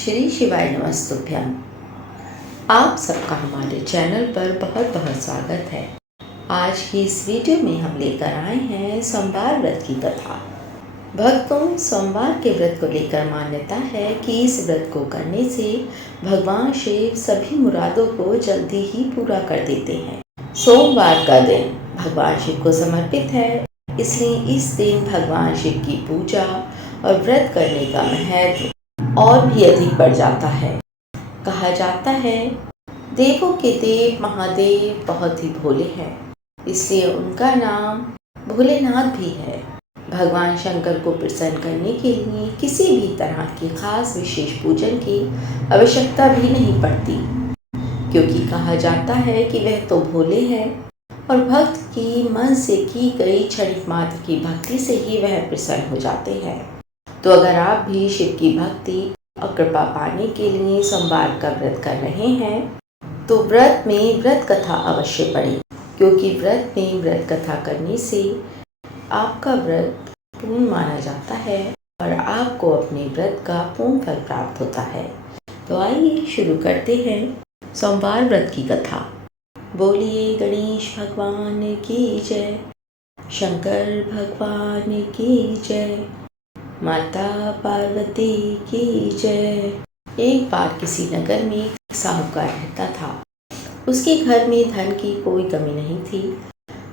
श्री शिवाय नमस्तुभ्यम। आप सबका हमारे चैनल पर बहुत बहुत स्वागत है। आज की इस वीडियो में हम लेकर आए हैं सोमवार व्रत की कथा। भक्तों, सोमवार के व्रत को लेकर मान्यता है कि इस व्रत को करने से भगवान शिव सभी मुरादों को जल्दी ही पूरा कर देते हैं। सोमवार का दिन भगवान शिव को समर्पित है, इसलिए इस दिन भगवान शिव की पूजा और व्रत करने का महत्व और भी अधिक बढ़ जाता है। कहा जाता है, देवों के देव महादेव बहुत ही भोले हैं, इसलिए उनका नाम भोलेनाथ भी है। भगवान शंकर को प्रसन्न करने के लिए किसी भी तरह की खास विशेष पूजन की आवश्यकता भी नहीं पड़ती, क्योंकि कहा जाता है कि वह तो भोले हैं और भक्त की मन से की गई क्षणिक मात्र की भक्ति से ही वह प्रसन्न हो जाते हैं। तो अगर आप भी शिव की भक्ति और कृपा पाने के लिए सोमवार का व्रत कर रहे हैं, तो व्रत में व्रत कथा अवश्य पढ़ें, क्योंकि व्रत में व्रत कथा करने से आपका व्रत पूर्ण माना जाता है और आपको अपने व्रत का पूर्ण फल प्राप्त होता है। तो आइए शुरू करते हैं सोमवार व्रत की कथा। बोलिए गणेश भगवान की जय, शंकर भगवान की जय, माता पार्वती की जय। एक बार किसी नगर में एक साहूकार रहता था। उसके घर में धन की कोई कमी नहीं थी,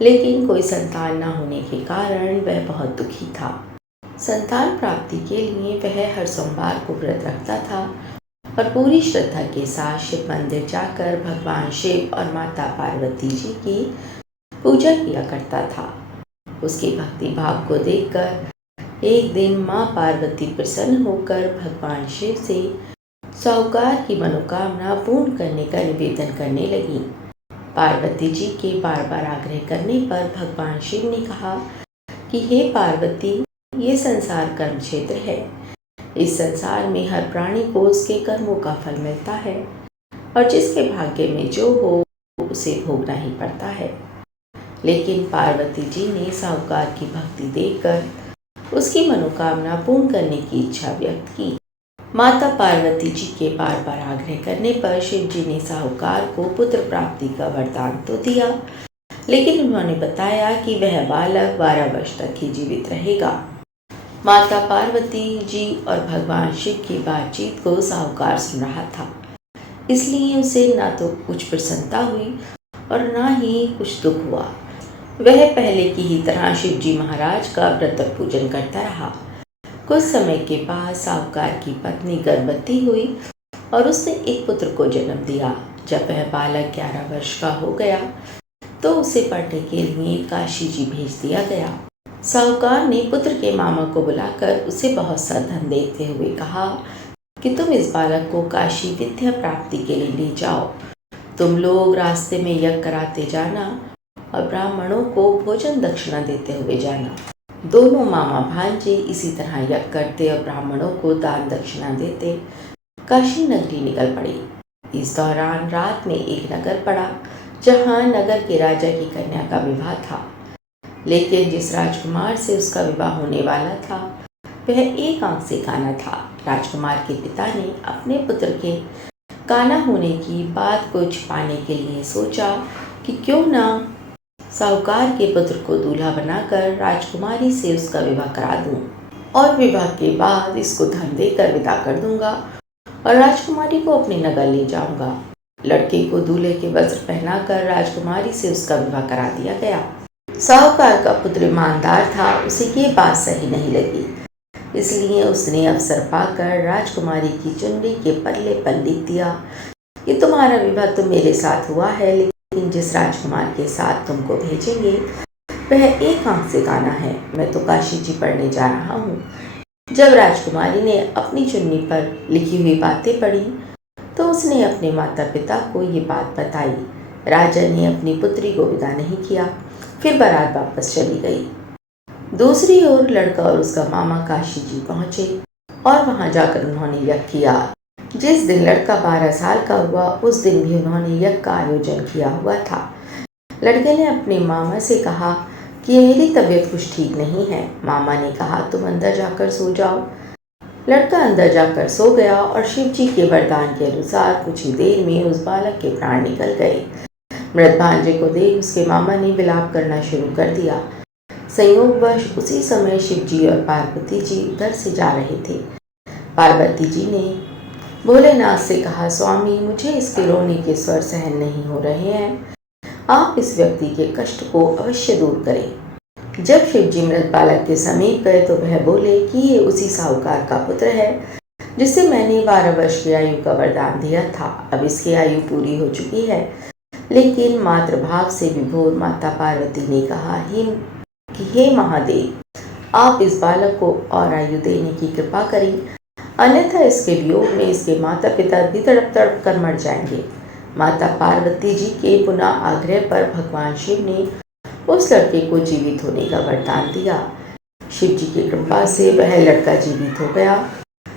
लेकिन कोई संतान न होने के कारण वह बहुत दुखी था। संतान प्राप्ति के लिए वह हर सोमवार को व्रत रखता था और पूरी श्रद्धा के साथ शिव मंदिर जाकर भगवान शिव और माता पार्वती जी की पूजा किया करता था। उसके भक्ति भाव को देखकर एक दिन माँ पार्वती प्रसन्न होकर भगवान शिव से साहूकार की मनोकामना पूर्ण करने का निवेदन करने लगी। पार्वती जी के बार बार आग्रह करने पर भगवान शिव ने कहा कि हे पार्वती, ये संसार कर्म क्षेत्र है। इस संसार में हर प्राणी को उसके कर्मों का फल मिलता है और जिसके भाग्य में जो हो उसे भोगना ही पड़ता है। लेकिन पार्वती जी ने साहूकार की भक्ति देखकर उसकी मनोकामना पूर्ण करने की इच्छा व्यक्त की। माता पार्वती जी के बार बार आग्रह करने पर शिव जी ने साहूकार को पुत्र प्राप्ति का वरदान तो दिया, लेकिन उन्होंने बताया कि वह बालक 12 वर्ष तक ही जीवित रहेगा। माता पार्वती जी और भगवान शिव की बातचीत को साहूकार सुन रहा था, इसलिए उसे ना तो कुछ प्रसन्नता हुई और ना ही कुछ दुख हुआ। वह पहले की ही तरह शिव जी महाराज का व्रत पूजन करता रहा। कुछ समय के बाद साहूकार की पत्नी गर्भवती हुई और उसने एक पुत्र को जन्म दिया। जब वह बालक 11 वर्ष का हो गया तो उसे पढ़ने के लिए काशी जी भेज दिया गया। साहूकार ने पुत्र के मामा को बुलाकर उसे बहुत सा धन देते हुए कहा कि तुम इस बालक को काशी विद्या प्राप्ति के लिए ले जाओ। तुम लोग रास्ते में यज्ञ कराते जाना और ब्राह्मणों को भोजन दक्षिणा देते हुए जाना। दोनों मामा भांजे इसी तरह यज्ञ करते और ब्राह्मणों को दान दक्षिणा देते काशी नगरी निकल पड़ी। इस दौरान रात में एक नगर पड़ा जहां नगर के राजा की कन्या का विवाह था, लेकिन जिस राजकुमार से उसका विवाह होने वाला था वह एक आंख से काना था। राजकुमार के पिता ने अपने पुत्र के काना होने की बात को छिपाने के लिए सोचा कि क्यों ना साहूकार के पुत्र को दूल्हा बनाकर राजकुमारी से उसका विवाह करा दूं और विवाह के बाद इसको धन देकर विदा कर दूंगा और राजकुमारी को अपने नगर ले जाऊंगा। लड़के को दूल्हे के वस्त्र पहनाकर राजकुमारी से उसका विवाह करा दिया गया। साहूकार का पुत्र ईमानदार था, उसे ये बात सही नहीं लगी, इसलिए उसने अवसर पाकर राजकुमारी की चुनरी के पल्ले पर लिख दिया कि तुम्हारा विवाह तो मेरे साथ हुआ है, लेकिन जिस राजकुमार के साथ तुमको भेजेंगे वह एक आंख से काना है। मैं तो काशी जी पढ़ने जा रहा हूँ। जब राजकुमारी ने अपनी चुन्नी पर लिखी हुई बातें पढ़ी तो उसने अपने माता पिता को ये बात बताई। राजा ने अपनी पुत्री को विदा नहीं किया, फिर बारात वापस चली गई। दूसरी ओर लड़का और उसका मामा काशी जी पहुंचे और वहां जाकर उन्होंने यज्ञ किया। जिस दिन लड़का 12 साल का हुआ उस दिन भी उन्होंने यज्ञ का आयोजन किया हुआ था। लड़के ने अपने मामा से कहा कि मेरी तबीयत कुछ ठीक नहीं है। मामा ने कहा तुम अंदर जाकर सो जाओ। लड़का अंदर जाकर सो गया और शिव जी के वरदान के अनुसार कुछ ही देर में उस बालक के प्राण निकल गए। मृत भांजे को देख उसके मामा ने विलाप करना शुरू कर दिया। संयोगवश उसी समय शिव जी और पार्वती जी उधर से जा रहे थे। पार्वती जी ने भोलेनाथ से कहा, स्वामी, मुझे इसके रोने के स्वर सहन नहीं हो रहे हैं, आप इस व्यक्ति के कष्ट को अवश्य दूर करें। जब शिव जी मृत बालक के समीप गए तो वह बोले कि ये उसी साहूकार का पुत्र है जिसे मैंने 12 वर्ष की आयु का वरदान दिया था। अब इसकी आयु पूरी हो चुकी है। लेकिन मातृभाव से विभोर माता पार्वती ने कहा कि हे महादेव, आप इस बालक को और आयु देने की कृपा करें, अन्यथा इसके वियोग में इसके माता पिता भी तड़प तड़प कर मर जाएंगे। माता पार्वती जी के पुनः आग्रह पर भगवान शिव ने उस लड़के को जीवित होने का वरदान दिया। शिव जी की कृपा से वह लड़का जीवित हो गया।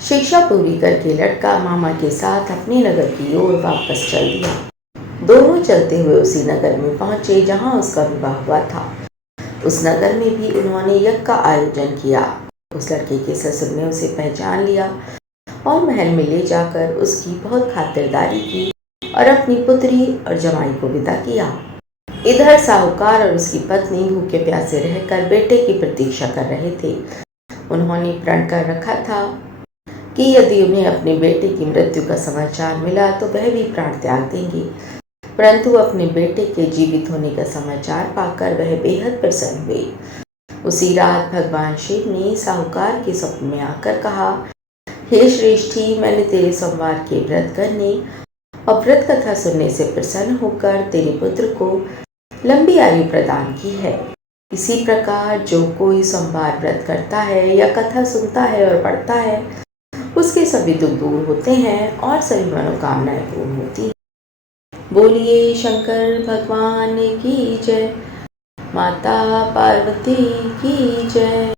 शिक्षा पूरी करके लड़का मामा के साथ अपने नगर की ओर वापस चल दिया। दोनों चलते हुए उसी नगर में पहुंचे जहां उसका विवाह हुआ था। उस नगर में भी उन्होंने यज्ञ का आयोजन किया। उस लड़के के ससुर ने उसे पहचान लिया और महल में ले जाकर उसकी बहुत खातिरदारी की और अपनी पुत्री और जमाई को विदा किया। इधर साहूकार और उसकी पत्नी भूखे प्यासे रहकर बेटे की प्रतीक्षा कर रहे थे। उन्होंने प्रण कर रखा था कि यदि उन्हें अपने बेटे की मृत्यु का समाचार मिला तो वह भी प्राण त्याग देंगे। परंतु अपने बेटे के जीवित होने का समाचार पाकर वह बेहद प्रसन्न हुए। उसी रात भगवान शिव ने साहूकार के स्वप्न में आकर कहा, हे श्रेष्ठी, मैंने तेरे सोमवार के व्रत करने और व्रत कथा सुनने से प्रसन्न होकर तेरे पुत्र को लंबी आयु प्रदान की है। इसी प्रकार जो कोई सोमवार व्रत करता है या कथा सुनता है और पढ़ता है, उसके सभी दुख दूर होते हैं और सभी मनोकामनाएं पूर्ण होती हैं। बोलिए शंकर भगवान की जय, माता पार्वती की जय।